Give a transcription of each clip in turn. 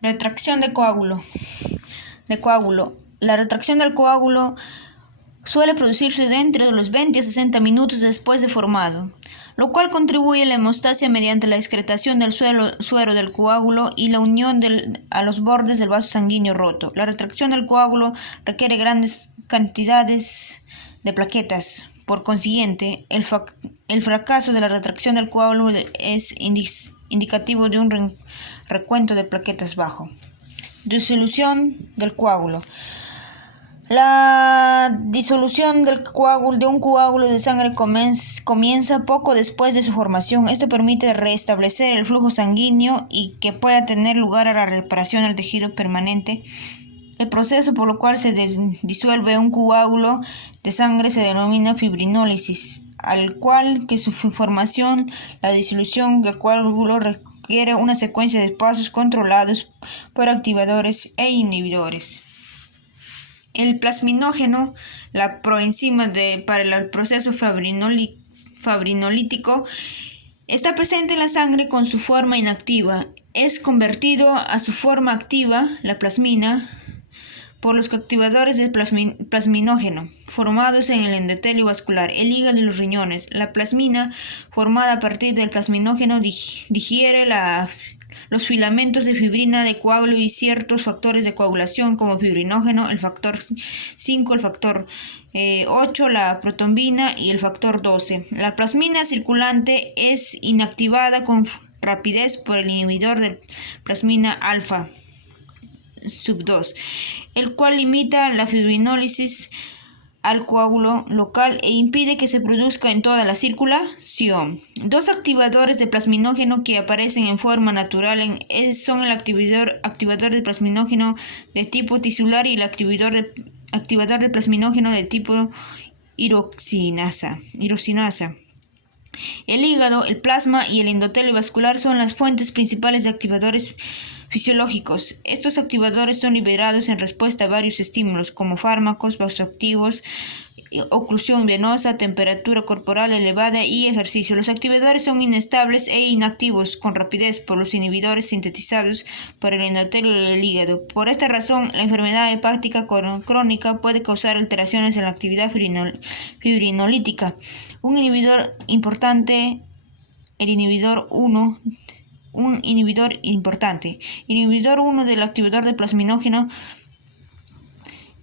Retracción de coágulo. La retracción del coágulo suele producirse dentro de los 20 a 60 minutos después de formado, lo cual contribuye a la hemostasia mediante la excretación del suero del coágulo y la unión a los bordes del vaso sanguíneo roto. La retracción del coágulo requiere grandes cantidades de plaquetas. Por consiguiente, el fracaso de la retracción del coágulo es indicativo de un recuento de plaquetas bajo. Disolución del coágulo. La disolución de un coágulo de sangre comienza poco después de su formación. Esto permite restablecer el flujo sanguíneo y que pueda tener lugar a la reparación del tejido permanente. El proceso por lo cual se disuelve un coágulo de sangre se denomina fibrinólisis, al cual que su formación, la disolución del coágulo requiere una secuencia de pasos controlados por activadores e inhibidores. El plasminógeno, la proenzima para el proceso fibrinolítico, está presente en la sangre con su forma inactiva. Es convertido a su forma activa, la plasmina, por los coactivadores del plasminógeno, formados en el endotelio vascular, el hígado y los riñones. La plasmina, formada a partir del plasminógeno, digiere los filamentos de fibrina de coágulo y ciertos factores de coagulación como fibrinógeno, el factor 5, el factor 8, la protombina y el factor 12. La plasmina circulante es inactivada con rapidez por el inhibidor de plasmina alfa sub 2, el cual limita la fibrinólisis al coágulo local e impide que se produzca en toda la circulación. Dos activadores de plasminógeno que aparecen en forma natural son el activador de plasminógeno de tipo tisular y el activador de plasminógeno de tipo irosinasa. El hígado, el plasma y el endotelio vascular son las fuentes principales de activadores fisiológicos. Estos activadores son liberados en respuesta a varios estímulos, como fármacos, vasoactivos, oclusión venosa, temperatura corporal elevada y ejercicio. Los activadores son inestables e inactivos con rapidez por los inhibidores sintetizados por el endotelio del hígado. Por esta razón, la enfermedad hepática crónica puede causar alteraciones en la actividad fibrinolítica. Un inhibidor importante, inhibidor 1 del activador de plasminógeno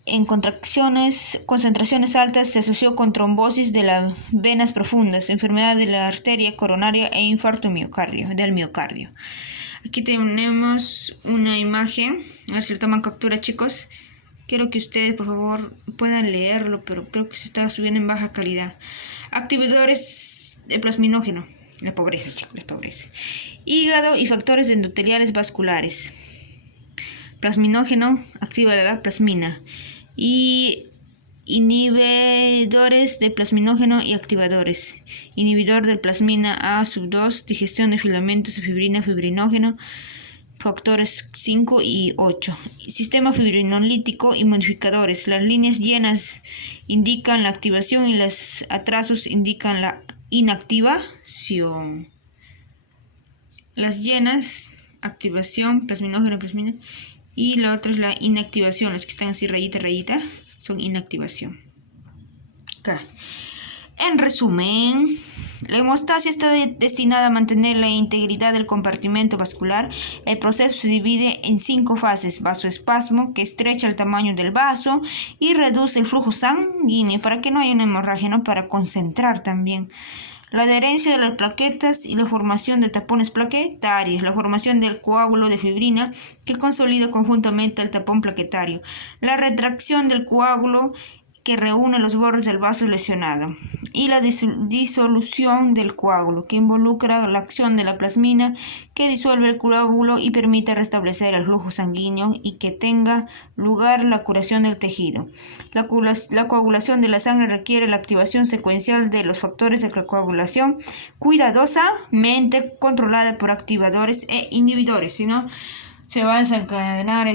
en concentraciones altas se asoció con trombosis de las venas profundas, enfermedad de la arteria coronaria e infarto del miocardio. Aquí tenemos una imagen, a ver si lo toman captura, chicos. Quiero que ustedes, por favor, puedan leerlo, pero creo que se está subiendo en baja calidad. Activadores de plasminógeno. La pobreza, chicos, la pobreza. Hígado y factores endoteliales vasculares. Plasminógeno activa la plasmina. Y inhibidores de plasminógeno y activadores. Inhibidor de plasmina A sub 2, digestión de filamentos de fibrinógeno, factores 5 y 8. Sistema fibrinolítico y modificadores. Las líneas llenas indican la activación y los atrasos indican la inactivación. Las llenas, activación, plasminógeno, plasmina, y la otra es la inactivación. Las que están así rayita, son inactivación. Acá. En resumen, la hemostasia está destinada a mantener la integridad del compartimento vascular. El proceso se divide en 5 fases: vasoespasmo, que estrecha el tamaño del vaso y reduce el flujo sanguíneo para que no haya una hemorragia, ¿no? Para concentrar también. La adherencia de las plaquetas y la formación de tapones plaquetarios, la formación del coágulo de fibrina que consolida conjuntamente el tapón plaquetario, la retracción del coágulo que reúne los bordes del vaso lesionado, y la disolución del coágulo, que involucra la acción de la plasmina que disuelve el coágulo y permite restablecer el flujo sanguíneo y que tenga lugar la curación del tejido. La coagulación de la sangre requiere la activación secuencial de los factores de la coagulación, cuidadosamente controlada por activadores e inhibidores, si no se van a desencadenar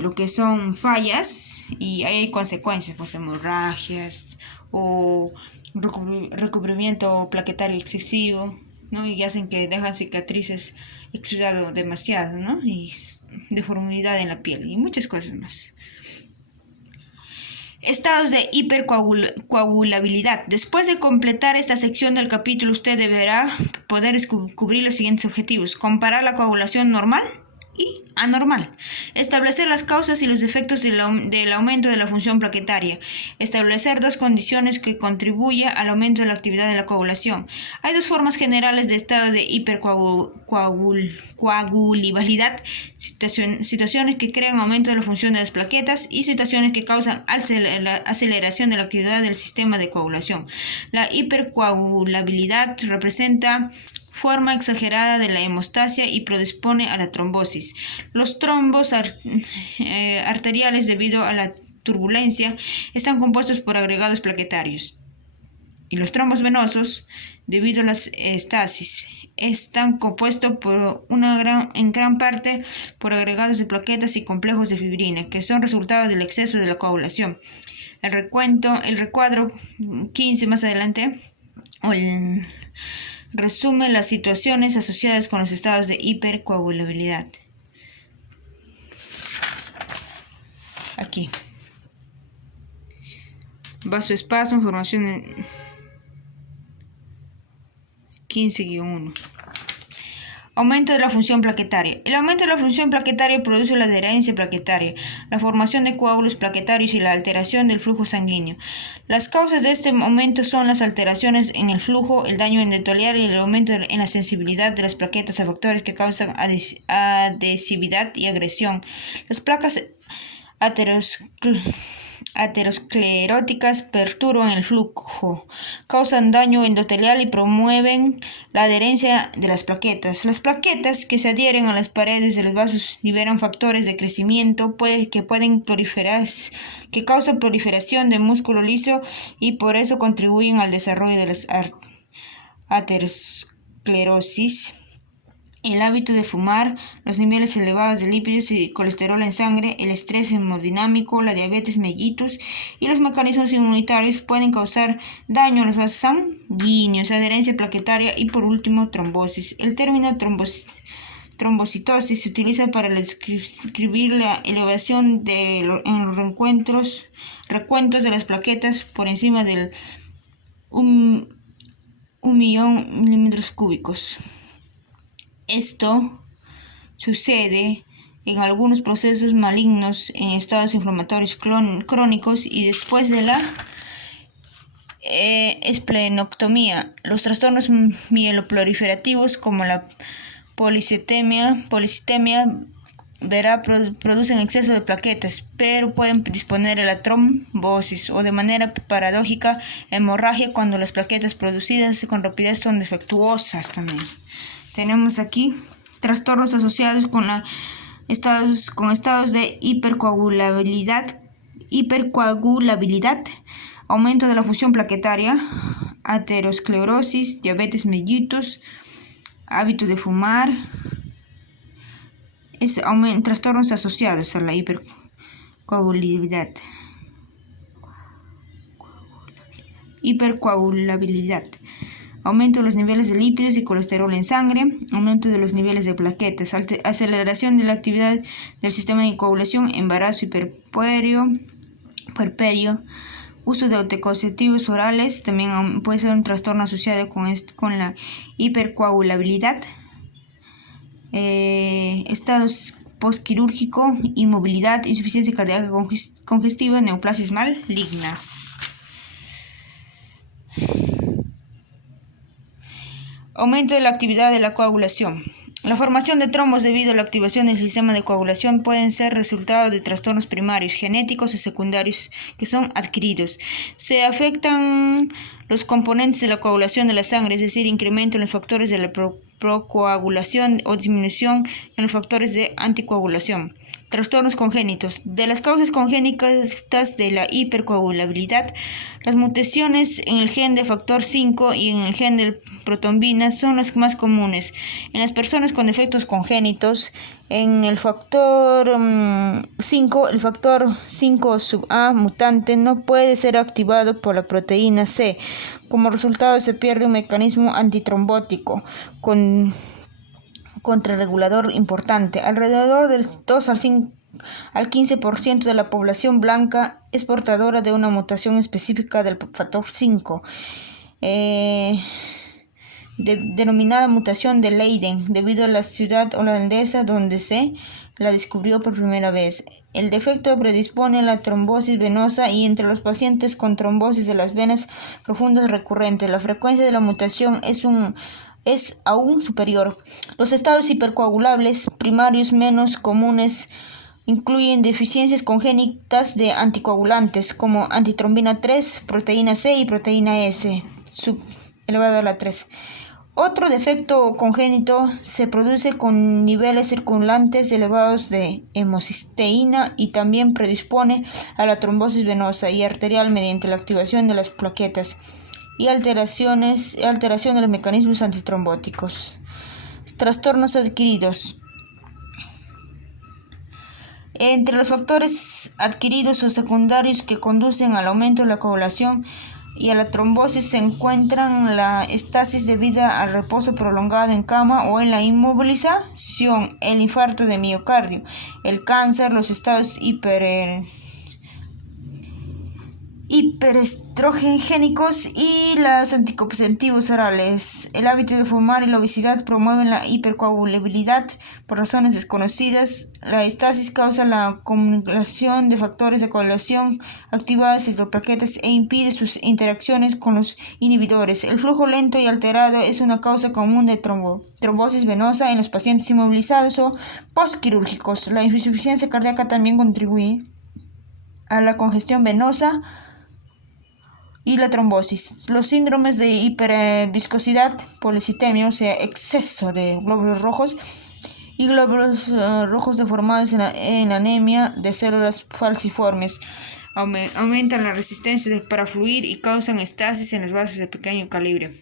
lo que son fallas y hay consecuencias, pues hemorragias o recubrimiento plaquetario excesivo, ¿no? Y hacen que dejan cicatrices exudado demasiado, ¿no? Y deformidad en la piel y muchas cosas más. Estados de hipercoagulabilidad. Después de completar esta sección del capítulo, usted deberá poder cubrir los siguientes objetivos: comparar la coagulación normal y anormal, establecer las causas y los efectos del aumento de la función plaquetaria, establecer dos condiciones que contribuyen al aumento de la actividad de la coagulación. Hay dos formas generales de estado de hipercoagulabilidad: situaciones que crean aumento de la función de las plaquetas y situaciones que causan aceleración de la actividad del sistema de coagulación. La hipercoagulabilidad representa forma exagerada de la hemostasia y predispone a la trombosis. Los trombos arteriales, debido a la turbulencia, están compuestos por agregados plaquetarios. Y los trombos venosos, debido a la estasis, están compuestos en gran parte por agregados de plaquetas y complejos de fibrina, que son resultado del exceso de la coagulación. El recuadro 15 más adelante, resume las situaciones asociadas con los estados de hipercoagulabilidad. Aquí. Vasoespasmo, formación en 15-1. Aumento de la función plaquetaria. El aumento de la función plaquetaria produce la adherencia plaquetaria, la formación de coágulos plaquetarios y la alteración del flujo sanguíneo. Las causas de este aumento son las alteraciones en el flujo, el daño endotelial y el aumento en la sensibilidad de las plaquetas a factores que causan adhesividad y agresión. Las placas ateroscleróticas perturban el flujo, causan daño endotelial y promueven la adherencia de las plaquetas. Las plaquetas que se adhieren a las paredes de los vasos liberan factores de crecimiento que causan proliferación de músculo liso y por eso contribuyen al desarrollo de las aterosclerosis. El hábito de fumar, los niveles elevados de lípidos y colesterol en sangre, el estrés hemodinámico, la diabetes mellitus y los mecanismos inmunitarios pueden causar daño a los vasos sanguíneos, adherencia plaquetaria y por último trombosis. El término trombocitosis se utiliza para describir la elevación en los recuentos de las plaquetas por encima del 1 millón milímetros cúbicos. Esto sucede en algunos procesos malignos en estados inflamatorios crónicos y después de la esplenectomía. Los trastornos mieloproliferativos como la policitemia producen exceso de plaquetas, pero pueden disponer de la trombosis o de manera paradójica hemorragia cuando las plaquetas producidas con rapidez son defectuosas también. Tenemos aquí trastornos asociados con estados de hipercoagulabilidad, aumento de la función plaquetaria, aterosclerosis, diabetes mellitus, hábito de fumar, trastornos asociados a la hipercoagulabilidad. Aumento de los niveles de lípidos y colesterol en sangre, aumento de los niveles de plaquetas, aceleración de la actividad del sistema de coagulación, embarazo y puerperio, uso de anticonceptivos orales, también puede ser un trastorno asociado con la hipercoagulabilidad, estados postquirúrgico, inmovilidad, insuficiencia cardíaca congestiva, neoplasias malignas. Aumento de la actividad de la coagulación. La formación de trombos debido a la activación del sistema de coagulación pueden ser resultado de trastornos primarios, genéticos y secundarios que son adquiridos. Se afectan los componentes de la coagulación de la sangre, es decir, incremento en los factores de la procoagulación o disminución en los factores de anticoagulación. Trastornos congénitos. De las causas congénitas de la hipercoagulabilidad, las mutaciones en el gen de factor 5 y en el gen de protombina son las más comunes. En las personas con defectos congénitos, en el factor 5, el factor 5 sub A mutante no puede ser activado por la proteína C. Como resultado se pierde un mecanismo antitrombótico contrarregulador importante. Alrededor del 2 al 15% de la población blanca es portadora de una mutación específica del factor 5, denominada mutación de Leiden, debido a la ciudad holandesa donde se la descubrió por primera vez. El defecto predispone a la trombosis venosa y entre los pacientes con trombosis de las venas profundas recurrente, la frecuencia de la mutación es aún superior. Los estados hipercoagulables primarios menos comunes incluyen deficiencias congénitas de anticoagulantes como antitrombina 3, proteína C y proteína S, elevado a la 3. Otro defecto congénito se produce con niveles circulantes elevados de hemocisteína y también predispone a la trombosis venosa y arterial mediante la activación de las plaquetas y alteración de los mecanismos antitrombóticos. Trastornos adquiridos. Entre los factores adquiridos o secundarios que conducen al aumento de la coagulación y a la trombosis se encuentran la estasis debida al reposo prolongado en cama o en la inmovilización, el infarto de miocardio, el cáncer, los estados hiperestrogénicos y los anticonceptivos orales. El hábito de fumar y la obesidad promueven la hipercoagulabilidad por razones desconocidas. La estasis causa la acumulación de factores de coagulación activados en las plaquetas e impide sus interacciones con los inhibidores. El flujo lento y alterado es una causa común de trombosis venosa en los pacientes inmovilizados o postquirúrgicos. La insuficiencia cardíaca también contribuye a la congestión venosa y la trombosis. Los síndromes de hiperviscosidad, policitemia, o sea, exceso de glóbulos rojos y glóbulos rojos deformados en la anemia de células falciformes, aumentan la resistencia para fluir y causan estasis en los vasos de pequeño calibre.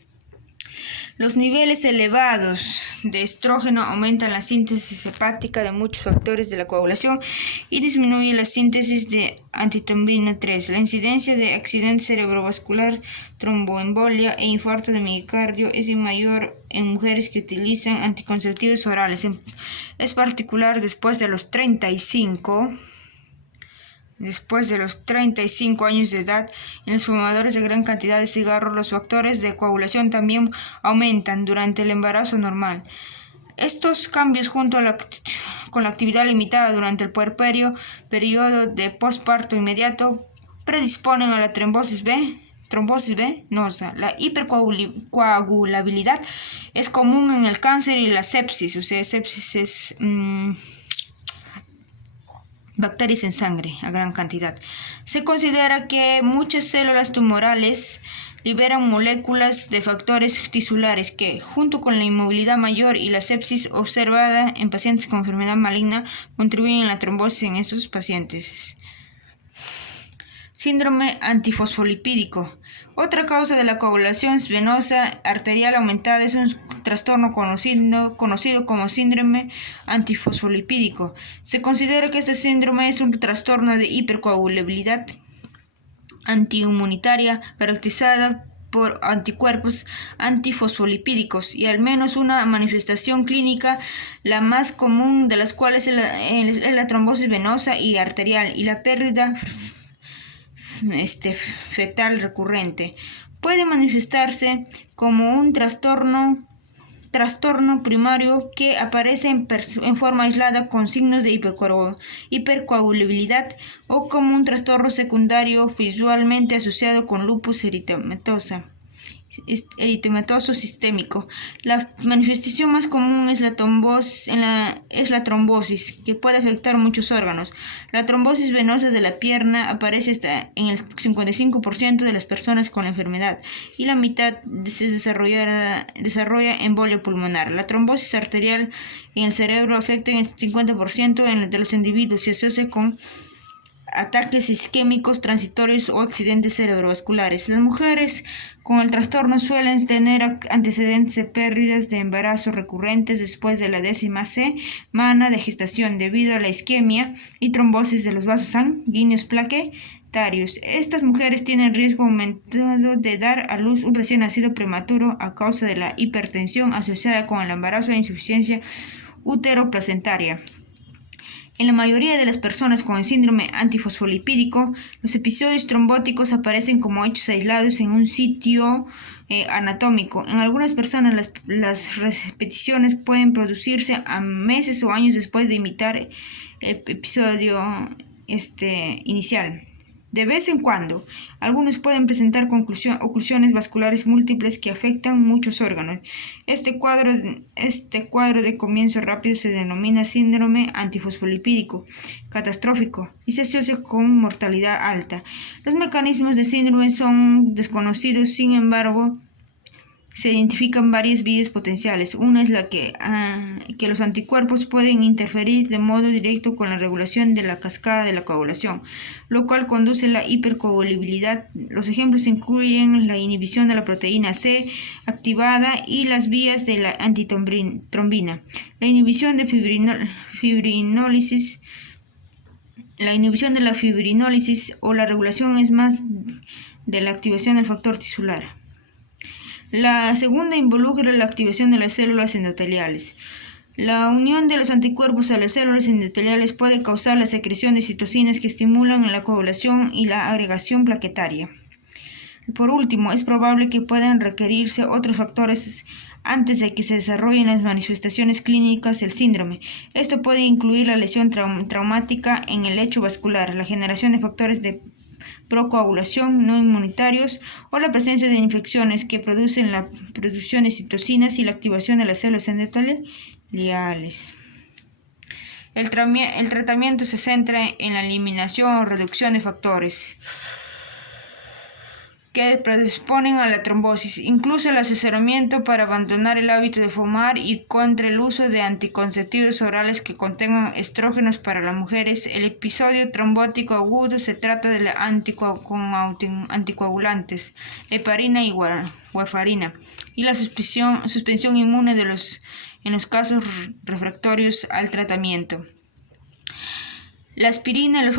Los niveles elevados de estrógeno aumentan la síntesis hepática de muchos factores de la coagulación y disminuyen la síntesis de antitrombina 3. La incidencia de accidente cerebrovascular, tromboembolia e infarto de miocardio es mayor en mujeres que utilizan anticonceptivos orales. Es particular después de los 35 años de edad. En los fumadores de gran cantidad de cigarros, los factores de coagulación también aumentan durante el embarazo normal. Estos cambios, junto con la actividad limitada durante el puerperio, periodo de posparto inmediato, predisponen a la trombosis venosa. La hipercoagulabilidad es común en el cáncer y la sepsis, o sea, sepsis es bacterias en sangre a gran cantidad. Se considera que muchas células tumorales liberan moléculas de factores tisulares que, junto con la inmovilidad mayor y la sepsis observada en pacientes con enfermedad maligna, contribuyen a la trombosis en estos pacientes. Síndrome antifosfolipídico. Otra causa de la coagulación venosa arterial aumentada es un trastorno conocido como síndrome antifosfolipídico. Se considera que este síndrome es un trastorno de hipercoagulabilidad antiinmunitaria caracterizada por anticuerpos antifosfolipídicos y al menos una manifestación clínica, la más común de las cuales es la trombosis venosa y arterial y la pérdida fetal recurrente. Puede manifestarse como un trastorno primario que aparece en forma aislada con signos de hipercoagulabilidad o como un trastorno secundario visualmente asociado con lupus eritematoso sistémico. La manifestación más común es la trombosis, que puede afectar muchos órganos. La trombosis venosa de la pierna aparece hasta en el 55% de las personas con la enfermedad y la mitad se desarrolla embolia pulmonar. La trombosis arterial en el cerebro afecta en el 50% de los individuos y se asocia con ataques isquémicos transitorios o accidentes cerebrovasculares. Las mujeres con el trastorno suelen tener antecedentes de pérdidas de embarazo recurrentes después de la 10ª semana de gestación debido a la isquemia y trombosis de los vasos sanguíneos plaquetarios. Estas mujeres tienen riesgo aumentado de dar a luz un recién nacido prematuro a causa de la hipertensión asociada con el embarazo e insuficiencia uteroplacentaria. En la mayoría de las personas con el síndrome antifosfolipídico, los episodios trombóticos aparecen como hechos aislados en un sitio anatómico. En algunas personas las repeticiones pueden producirse a meses o años después de imitar el episodio inicial. De vez en cuando, algunos pueden presentar oclusiones vasculares múltiples que afectan muchos órganos. Este cuadro de comienzo rápido se denomina síndrome antifosfolipídico catastrófico y se asocia con mortalidad alta. Los mecanismos de síndrome son desconocidos, sin embargo, se identifican varias vías potenciales. Una es la que los anticuerpos pueden interferir de modo directo con la regulación de la cascada de la coagulación, lo cual conduce a la hipercoagulabilidad. Los ejemplos incluyen la inhibición de la proteína C activada y las vías de la antitrombina, la inhibición de fibrinólisis. La inhibición de la fibrinólisis o la regulación es más de la activación del factor tisular. La segunda involucra la activación de las células endoteliales. La unión de los anticuerpos a las células endoteliales puede causar la secreción de citocinas que estimulan la coagulación y la agregación plaquetaria. Por último, es probable que puedan requerirse otros factores antes de que se desarrollen las manifestaciones clínicas del síndrome. Esto puede incluir la lesión traumática en el lecho vascular, la generación de factores de procoagulación no inmunitarios o la presencia de infecciones que producen la producción de citocinas y la activación de las células endoteliales. El tratamiento se centra en la eliminación o reducción de factores que predisponen a la trombosis, incluso el asesoramiento para abandonar el hábito de fumar y contra el uso de anticonceptivos orales que contengan estrógenos para las mujeres. El episodio trombótico agudo se trata de anticoagulantes, heparina y warfarina, y la suspensión inmune en los casos refractorios al tratamiento. La aspirina y los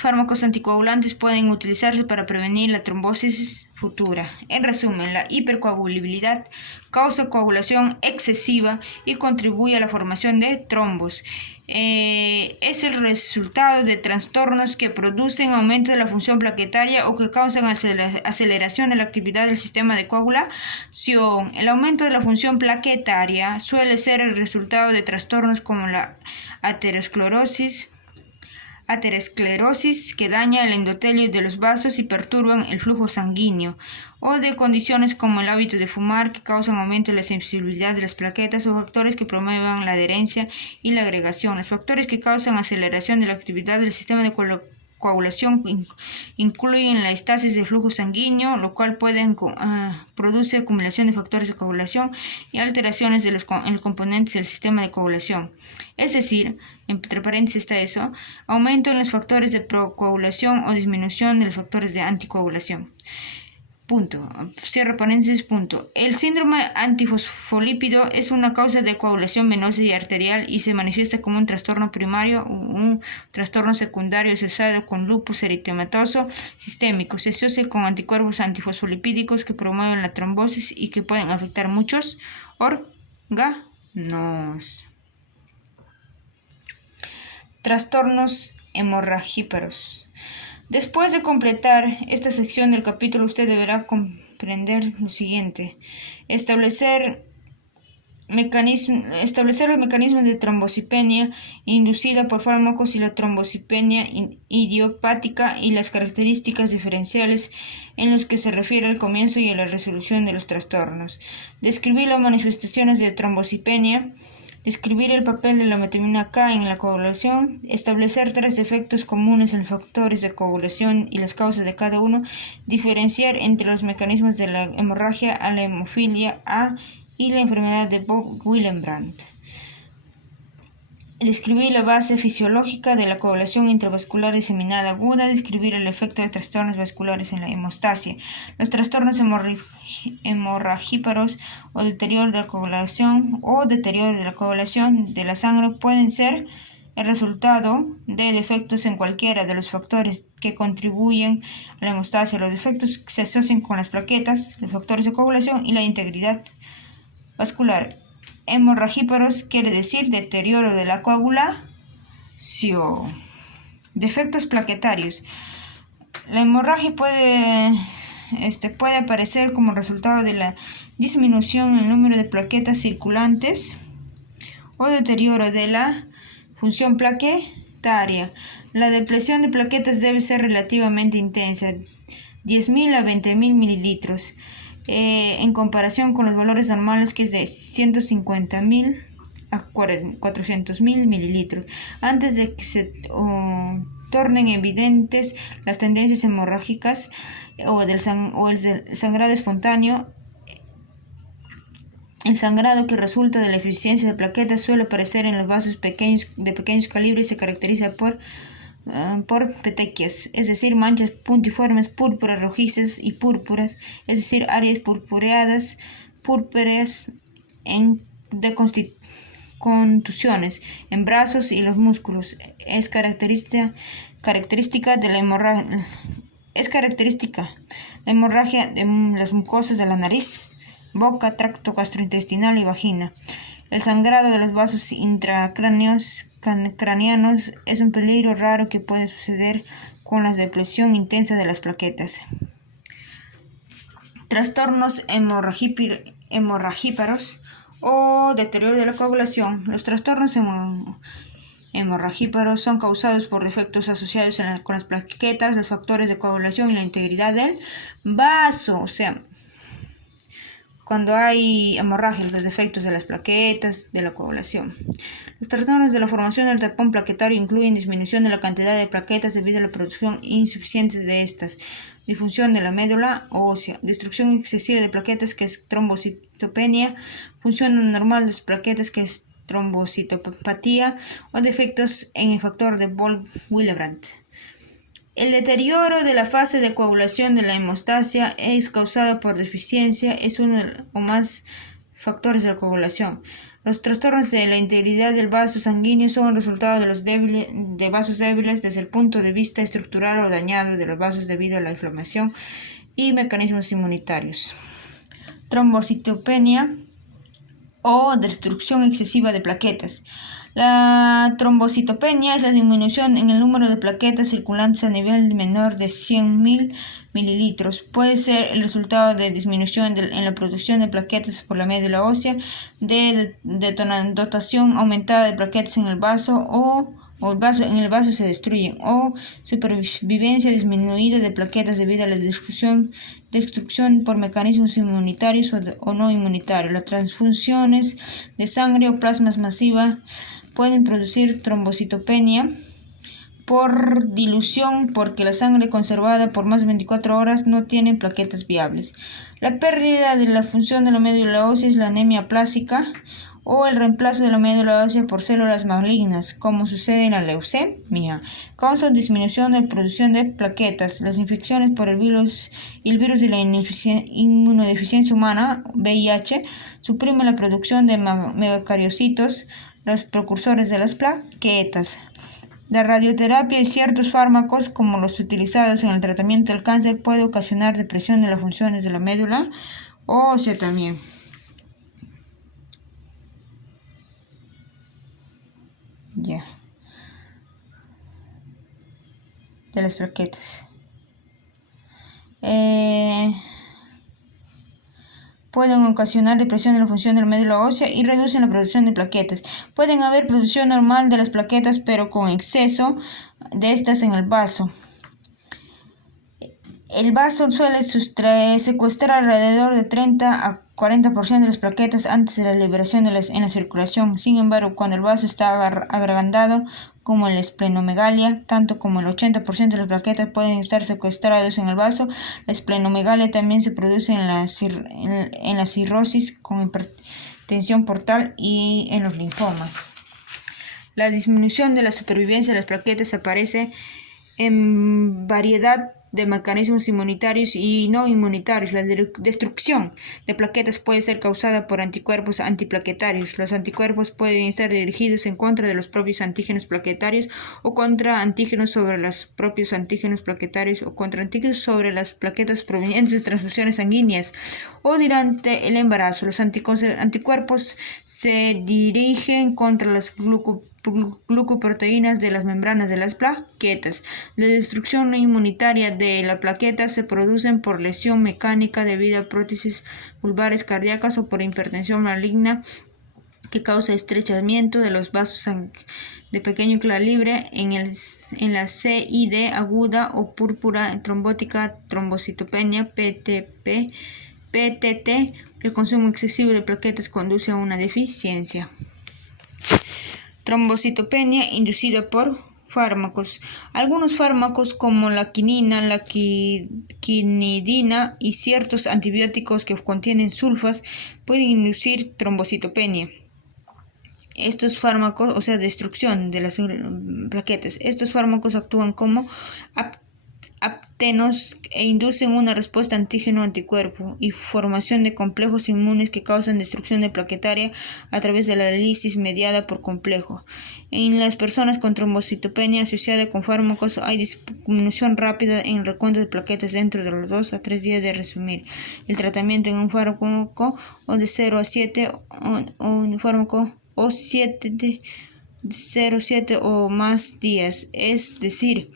fármacos anticoagulantes pueden utilizarse para prevenir la trombosis futura. En resumen, la hipercoagulabilidad causa coagulación excesiva y contribuye a la formación de trombos. Es el resultado de trastornos que producen aumento de la función plaquetaria o que causan aceleración de la actividad del sistema de coagulación. El aumento de la función plaquetaria suele ser el resultado de trastornos como la aterosclerosis que daña el endotelio de los vasos y perturban el flujo sanguíneo, o de condiciones como el hábito de fumar que causan aumento de la sensibilidad de las plaquetas o factores que promuevan la adherencia y la agregación. Los factores que causan aceleración de la actividad del sistema de coagulación incluyen la estasis del flujo sanguíneo, lo cual produce acumulación de factores de coagulación y alteraciones en los componentes del sistema de coagulación. Es decir, entre paréntesis está eso, aumento en los factores de procoagulación o disminución de los factores de anticoagulación. Punto. Cierro paréntesis, punto. El síndrome antifosfolípido es una causa de coagulación venosa y arterial y se manifiesta como un trastorno primario o un trastorno secundario asociado con lupus eritematoso sistémico. Se asocia con anticuerpos antifosfolipídicos que promueven la trombosis y que pueden afectar muchos órganos. Trastornos hemorrágicos. Después de completar esta sección del capítulo, usted deberá comprender lo siguiente: establecer los mecanismos de trombocitopenia inducida por fármacos y la trombocitopenia idiopática y las características diferenciales en los que se refiere al comienzo y a la resolución de los trastornos. Describir las manifestaciones de trombocitopenia. Describir el papel de la vitamina K en la coagulación, establecer 3 defectos comunes en los factores de coagulación y las causas de cada uno, diferenciar entre los mecanismos de la hemorragia a la hemofilia A y la enfermedad de Bob-Willebrand. Describir la base fisiológica de la coagulación intravascular diseminada aguda. Describir el efecto de trastornos vasculares en la hemostasia. Los trastornos hemorragíparos o deterioro de la coagulación de la sangre pueden ser el resultado de defectos en cualquiera de los factores que contribuyen a la hemostasia. Los defectos se asocian con las plaquetas, los factores de coagulación y la integridad vascular. Hemorragíparos quiere decir deterioro de la coagulación. Defectos plaquetarios. La hemorragia puede aparecer como resultado de la disminución en el número de plaquetas circulantes o deterioro de la función plaquetaria. La depresión de plaquetas debe ser relativamente intensa, 10.000 a 20.000 mililitros. En comparación con los valores normales, que es de 150.000 a 400.000 mililitros. Antes de que se tornen evidentes las tendencias hemorrágicas o el sangrado espontáneo, el sangrado que resulta de la eficiencia de plaquetas suele aparecer en los vasos de pequeños calibres y se caracteriza por petequias, es decir, manchas puntiformes, púrpuras, rojizas y púrpuras, es decir, áreas purpureadas, púrpuras de contusiones en brazos y los músculos. Es característica de la hemorragia. La hemorragia de las mucosas de la nariz, boca, tracto gastrointestinal y vagina. El sangrado de los vasos intracraneanos es un peligro raro que puede suceder con la depresión intensa de las plaquetas. Trastornos hemorragíparos o deterioro de la coagulación. Los trastornos hemorragíparos son causados por defectos asociados con las plaquetas, los factores de coagulación y la integridad del vaso. O sea, cuando hay hemorragia, los defectos de las plaquetas, de la coagulación. Los trastornos de la formación del tapón plaquetario incluyen disminución de la cantidad de plaquetas debido a la producción insuficiente de estas, disfunción de la médula ósea, destrucción excesiva de plaquetas, que es trombocitopenia, función anormal de las plaquetas, que es trombocitopatía, o defectos en el factor de Willebrand. El deterioro de la fase de coagulación de la hemostasia es causado por deficiencia, es uno o más factores de la coagulación. Los trastornos de la integridad del vaso sanguíneo son el resultado de vasos débiles desde el punto de vista estructural o dañado de los vasos debido a la inflamación y mecanismos inmunitarios. Trombocitopenia o destrucción excesiva de plaquetas. La trombocitopenia es la disminución en el número de plaquetas circulantes a nivel menor de 100.000 mililitros. Puede ser el resultado de disminución en la producción de plaquetas por la médula ósea, de dotación aumentada de plaquetas en el vaso en el vaso se destruyen, o supervivencia disminuida de plaquetas debido a la destrucción por mecanismos inmunitarios o no inmunitarios. Las transfusiones de sangre o plasmas masivas pueden producir trombocitopenia por dilución, porque la sangre conservada por más de 24 horas no tiene plaquetas viables. La pérdida de la función de la médula ósea es la anemia aplásica o el reemplazo de la médula ósea por células malignas, como sucede en la leucemia. Causa disminución de la producción de plaquetas. Las infecciones por el virus de la inmunodeficiencia humana, VIH, suprimen la producción de megacariocitos, los precursores de las plaquetas. La radioterapia y ciertos fármacos, como los utilizados en el tratamiento del cáncer, puede ocasionar depresión de las funciones de la médula ósea también. De las plaquetas. Pueden ocasionar depresión de la función de la médula ósea y reducen la producción de plaquetas. Pueden haber producción normal de las plaquetas, pero con exceso de estas en el vaso. El vaso suele secuestrar alrededor de 30 a 40% de las plaquetas antes de la liberación en la circulación. Sin embargo, cuando el vaso está agrandado, como en la esplenomegalia, tanto como el 80% de las plaquetas pueden estar secuestrados en el vaso. La esplenomegalia también se produce en la cirrosis con hipertensión portal y en los linfomas. La disminución de la supervivencia de las plaquetas aparece en variedad de mecanismos inmunitarios y no inmunitarios. La destrucción de plaquetas puede ser causada por anticuerpos antiplaquetarios. Los anticuerpos pueden estar dirigidos en contra de los propios antígenos plaquetarios o contra antígenos sobre los propios antígenos plaquetarios o contra antígenos sobre las plaquetas provenientes de transfusiones sanguíneas o durante el embarazo. Los anticuerpos se dirigen contra las glucoproteínas de las membranas de las plaquetas. La destrucción no inmunitaria de la plaqueta se produce por lesión mecánica debido a prótesis vulvares cardíacas o por hipertensión maligna que causa estrechamiento de los vasos de pequeño calibre en la CID aguda o púrpura trombótica trombocitopenia PTT. El consumo excesivo de plaquetas conduce a una deficiencia. Trombocitopenia inducida por fármacos. Algunos fármacos como la quinina, la quinidina y ciertos antibióticos que contienen sulfas pueden inducir trombocitopenia. Estos fármacos, o sea, destrucción de las plaquetas, estos fármacos actúan como aptenos e inducen una respuesta antígeno-anticuerpo y formación de complejos inmunes que causan destrucción de plaquetaria a través de la lisis mediada por complejo. En las personas con trombocitopenia asociada con fármacos hay disminución rápida en el recuento de plaquetas dentro de los 2 a 3 días de resumir. El tratamiento en un fármaco o de 0 a 7 o un fármaco o 0,7 o más días, es decir,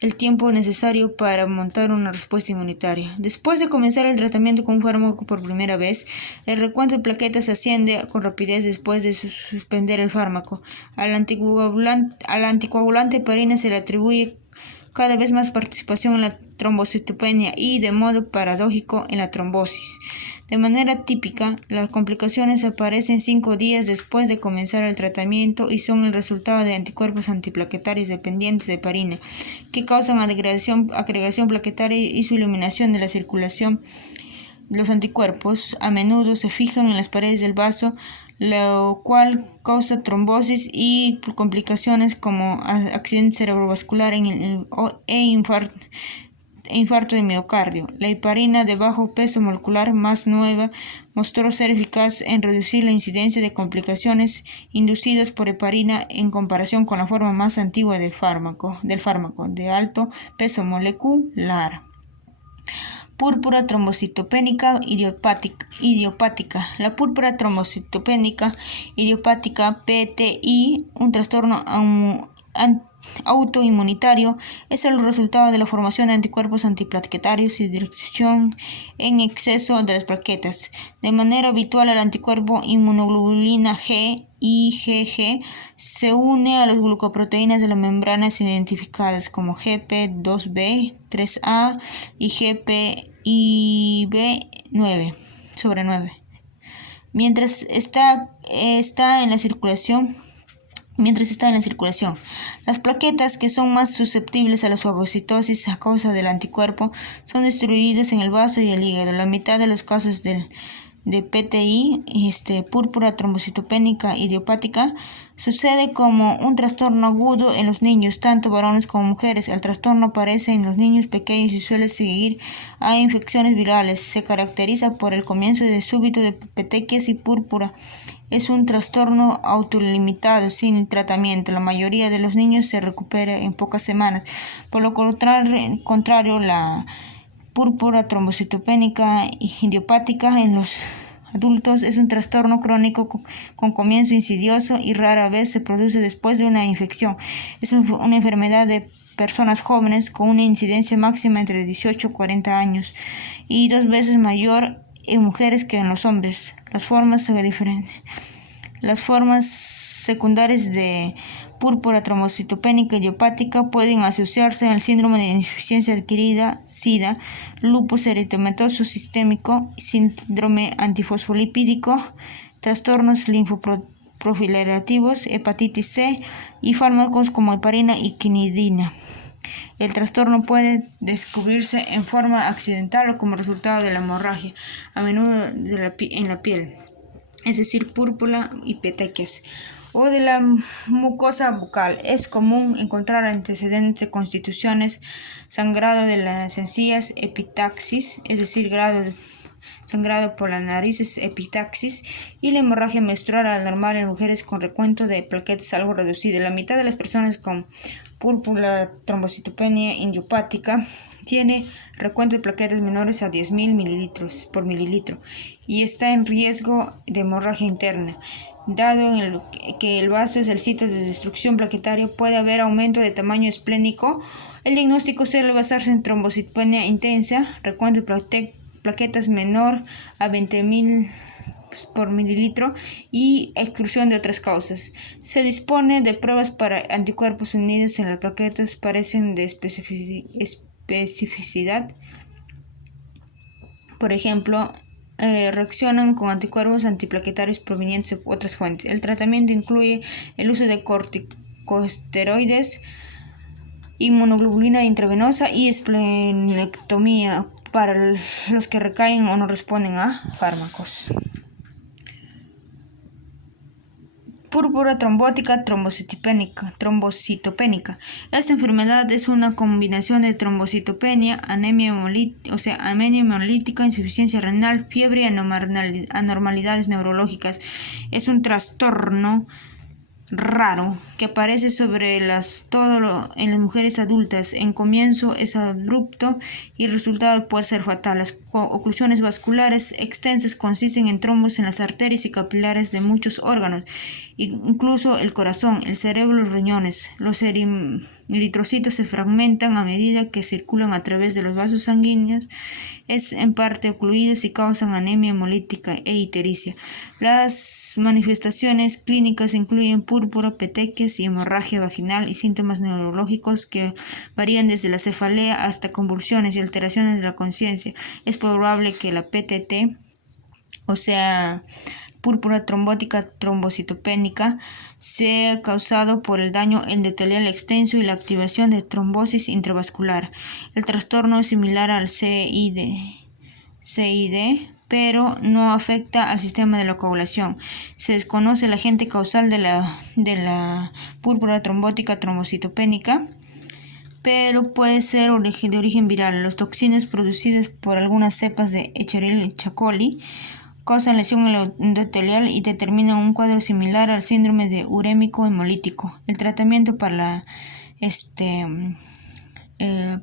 el tiempo necesario para montar una respuesta inmunitaria. Después de comenzar el tratamiento con un fármaco por primera vez, el recuento de plaquetas asciende con rapidez después de suspender el fármaco. Al anticoagulante heparina se le atribuye cada vez más participación en la trombocitopenia y, de modo paradójico, en la trombosis. De manera típica, las complicaciones aparecen 5 días después de comenzar el tratamiento y son el resultado de anticuerpos antiplaquetarios dependientes de heparina, que causan agregación plaquetaria y su eliminación de la circulación. Los anticuerpos a menudo se fijan en las paredes del vaso, lo cual causa trombosis y complicaciones como accidente cerebrovascular e infarto de miocardio. La heparina de bajo peso molecular más nueva mostró ser eficaz en reducir la incidencia de complicaciones inducidas por heparina en comparación con la forma más antigua del fármaco de alto peso molecular. Púrpura trombocitopénica idiopática. La púrpura trombocitopénica idiopática PTI, un trastorno autoinmunitario, es el resultado de la formación de anticuerpos antiplaquetarios y destrucción en exceso de las plaquetas. De manera habitual, el anticuerpo inmunoglobulina G, IgG, se une a las glucoproteínas de las membranas identificadas como GP2B, 3A y GPIB9/9. Mientras está en la circulación. Las plaquetas, que son más susceptibles a la fagocitosis a causa del anticuerpo, son destruidas en el vaso y el hígado. La mitad de los casos de PTI, púrpura trombocitopénica idiopática, sucede como un trastorno agudo en los niños, tanto varones como mujeres. El trastorno aparece en los niños pequeños y suele seguir a infecciones virales. Se caracteriza por el comienzo de súbito de petequias y púrpura. Es un trastorno autolimitado sin tratamiento. La mayoría de los niños se recupera en pocas semanas. Por lo contrario, la púrpura trombocitopénica idiopática en los adultos es un trastorno crónico con comienzo insidioso y rara vez se produce después de una infección. Es una enfermedad de personas jóvenes con una incidencia máxima entre 18 y 40 años y 2 veces mayor en mujeres que en los hombres. Las formas secundarias de púrpura trombocitopénica idiopática pueden asociarse al síndrome de insuficiencia adquirida, SIDA, lupus eritematoso sistémico, síndrome antifosfolipídico, trastornos linfoproliferativos, hepatitis C y fármacos como heparina y quinidina. El trastorno puede descubrirse en forma accidental o como resultado de la hemorragia, a menudo en la piel, es decir, púrpura y petequias, o de la mucosa bucal. Es común encontrar antecedentes de constituciones, sangrado de las encías, epitaxis, es decir, sangrado por las narices, epitaxis, y la hemorragia menstrual anormal en mujeres con recuento de plaquetas algo reducido. La mitad de las personas con púrpura trombocitopenia idiopática tiene recuento de plaquetas menores a 10.000 mililitros por mililitro y está en riesgo de hemorragia interna. Dado que el vaso es el sitio de destrucción plaquetaria, puede haber aumento de tamaño esplénico. El diagnóstico suele basarse en trombocitopenia intensa, recuento de plaquetas menor a 20.000 por mililitro y exclusión de otras causas. Se dispone de pruebas para anticuerpos unidos en las plaquetas parecen de especificidad. Por ejemplo, reaccionan con anticuerpos antiplaquetarios provenientes de otras fuentes. El tratamiento incluye el uso de corticosteroides, inmunoglobulina intravenosa y esplenectomía para los que recaen o no responden a fármacos. Púrpura trombótica trombocitopénica. Esta enfermedad es una combinación de trombocitopenia, anemia hemolítica, insuficiencia renal, fiebre y anormalidades neurológicas. Es un trastorno raro que aparece en las mujeres adultas. En comienzo es abrupto y el resultado puede ser fatal. Las oclusiones vasculares extensas consisten en trombos en las arterias y capilares de muchos órganos, incluso el corazón, el cerebro y los riñones. Los eritrocitos se fragmentan a medida que circulan a través de los vasos sanguíneos, es en parte ocluidos y causan anemia hemolítica e ictericia. Las manifestaciones clínicas incluyen púrpura, petequias y hemorragia vaginal y síntomas neurológicos que varían desde la cefalea hasta convulsiones y alteraciones de la conciencia. Es probable que la PTT, o sea, púrpura trombótica trombocitopénica, sea causado por el daño endotelial extenso y la activación de trombosis intravascular. El trastorno es similar al CID, pero no afecta al sistema de la coagulación. Se desconoce el agente causal de la púrpura trombótica trombocitopénica, pero puede ser de origen viral. Las toxinas producidas por algunas cepas de Escherichia coli causan lesión endotelial y determinan un cuadro similar al síndrome de urémico hemolítico. El tratamiento para la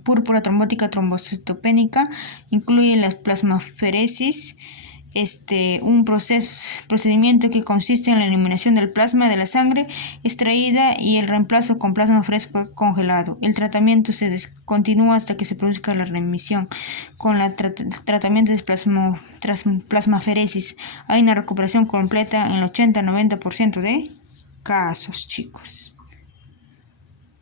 púrpura trombótica trombocitopénica incluye la plasmaferesis, un procedimiento que consiste en la eliminación del plasma de la sangre extraída y el reemplazo con plasma fresco congelado. El tratamiento se continúa hasta que se produzca la remisión. Con el tratamiento de plasmaferesis hay una recuperación completa en el 80-90% de casos, chicos.